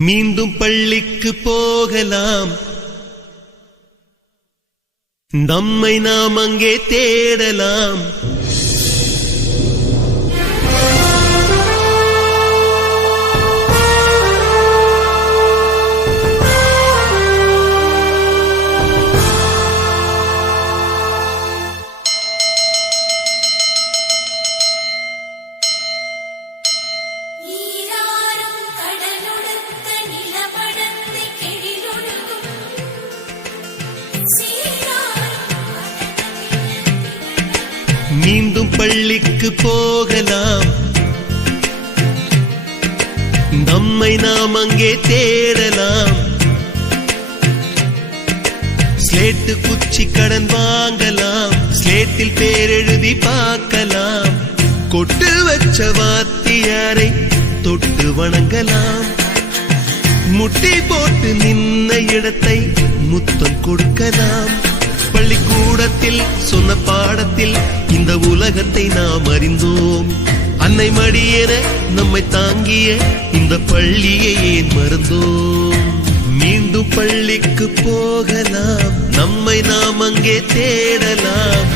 மீண்டும் பள்ளிக்கு போகலாம், நம்மை நாம் அங்கே தேடலாம். மீண்டும் பள்ளிக்கு போகலாம், நம்மை நாம் அங்கே தேடலாம். ஸ்லேட்டு குச்சி கடன் வாங்கலாம், ஸ்லேட்டில் பேரெழுதி பார்க்கலாம். கொட்டு வச்ச வாத்தியாரை தொட்டு வணங்கலாம். முட்டி போட்டு நின்ன இடத்தை முத்தம் கொடுக்கலாம். பள்ளிக்கூடத்தில் சொன்ன பாடத்தில் இந்த உலகத்தை நாம் அறிந்தோம். அன்னை மடியென நம்மை தாங்கிய இந்த பள்ளியை ஏன் மறந்தோம்? மீண்டும் பள்ளிக்கு போகலாம், நம்மை நாம் அங்கே தேடலாம்.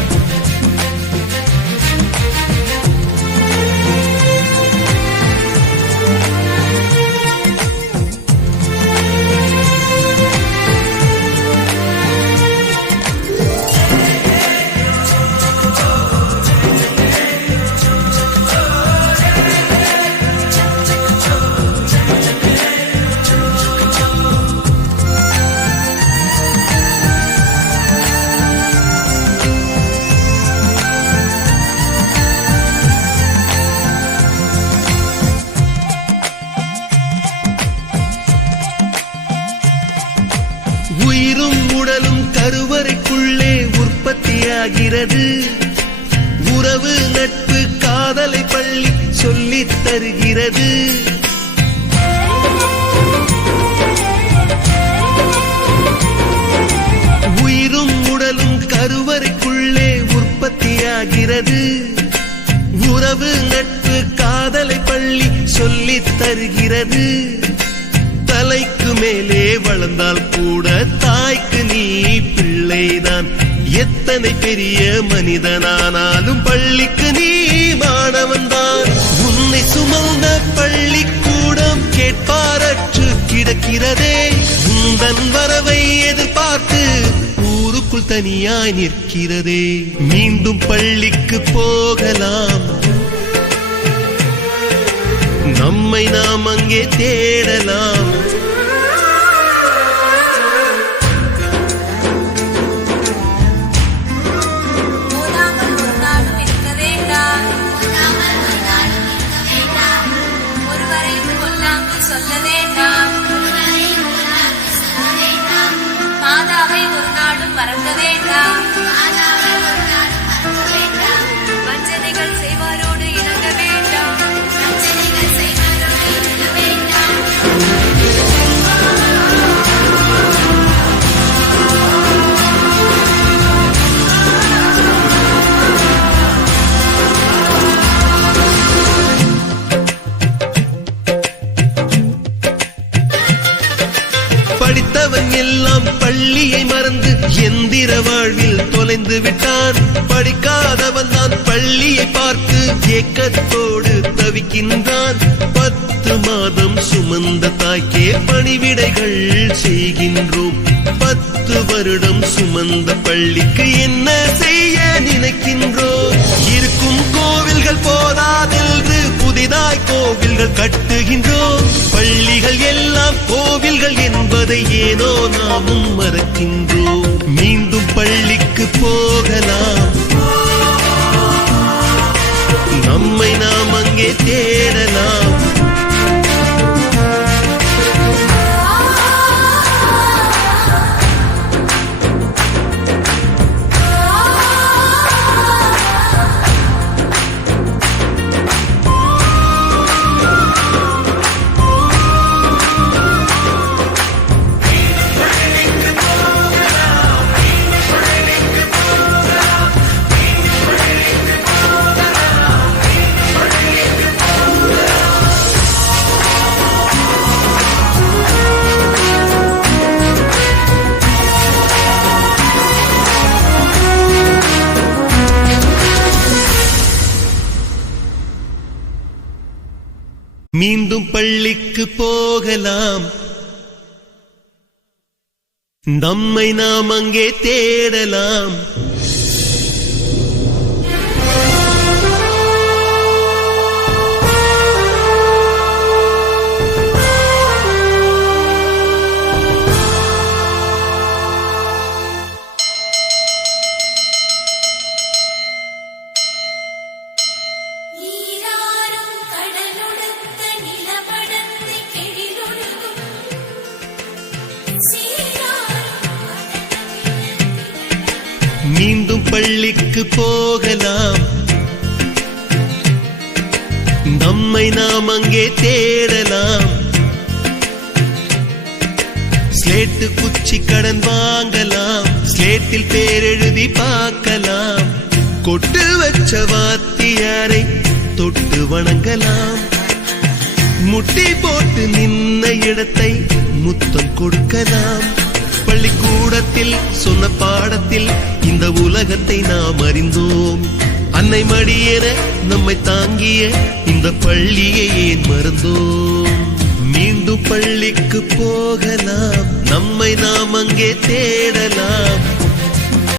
உயிரும் உடலும் கருவறைக்குள்ளே உற்பத்தியாகிறது. உறவு நட்பு காதலை பள்ளி சொல்லித் தருகிறது. உயிரும் உடலும் கருவறைக்குள்ளே உற்பத்தியாகிறது. உறவு நட்பு காதலை பள்ளி சொல்லித் தருகிறது. தலைக்கு மேலே வளர்ந்தால் கூட தாய்க்கு நீ பிள்ளைதான். எத்தனை பெரிய மனிதனானாலும் பள்ளிக்கு நீ மாணவன்தான். உன்னை சுமந்த பள்ளிக்கூடம் கேட்பாரற்று கிடக்கிறதே. உந்தன் வரவை எதிர்பார்த்து ஊருக்குள் தனியாய் நிற்கிறதே. மீண்டும் பள்ளிக்கு போகலாம், நம்மை நாம் அங்கே தேடலாம். மாதாவை ஒரு நாளும் மறக்க வேண்டாம். வஞ்சனைகள் செய்வாரோடு இணங்க வேண்டாம். படித்தவன் எல்லாம் பள்ளியை மறந்து எந்திர வாழ்வில் தொலைந்து விட்டான். படிக்காதவன் தான் பள்ளியை பார்த்து ஏக்கத்தோடு தவிக்கின்றான். 10 மாதம் சுமந்த தாய்க்கே பணிவிடைகள் செய்கின்றோம். 10 வருடம் சுமந்த பள்ளிக்கு என்ன செய்ய நினைக்கின்றோம்? இருக்கும் கோவில்கள் போதாதென்று புதிதாய் கோவில்கள் கட்டுகின்றோம். பள்ளிகள் எல்லாம் கோவில்கள் என்பதை ஏனோ நாமும் மறக்கின்றோம். மீண்டும் பள்ளிக்கு போகலாம், நம்மை நாம் அங்கே தேடலாம். மீண்டும் பள்ளிக்கு போகலாம், நம்மை நாம் அங்கே தேடலாம். மீண்டும் பள்ளிக்கு போகலாம், நம்மை நாம் அங்கே தேடலாம். ஸ்லேட்டு குச்சி கடன் வாங்கலாம், ஸ்லேட்டில் பேரெழுதி பார்க்கலாம். கொட்டு வச்ச வாத்தியாரை தொட்டு வணங்கலாம், முட்டி போட்டு நின்ன இடத்தை முத்தம் கொடுக்கலாம். பள்ளிக்கூடத்தில் சொன்ன பாடத்தில் இந்த உலகத்தை நாம் அறிந்தோம். அன்னை மடியென நம்மை தாங்கிய இந்த பள்ளியை ஏன் மறந்தோம்? மீண்டும் பள்ளிக்கு போகலாம், நம்மை நாம் அங்கே தேடலாம்.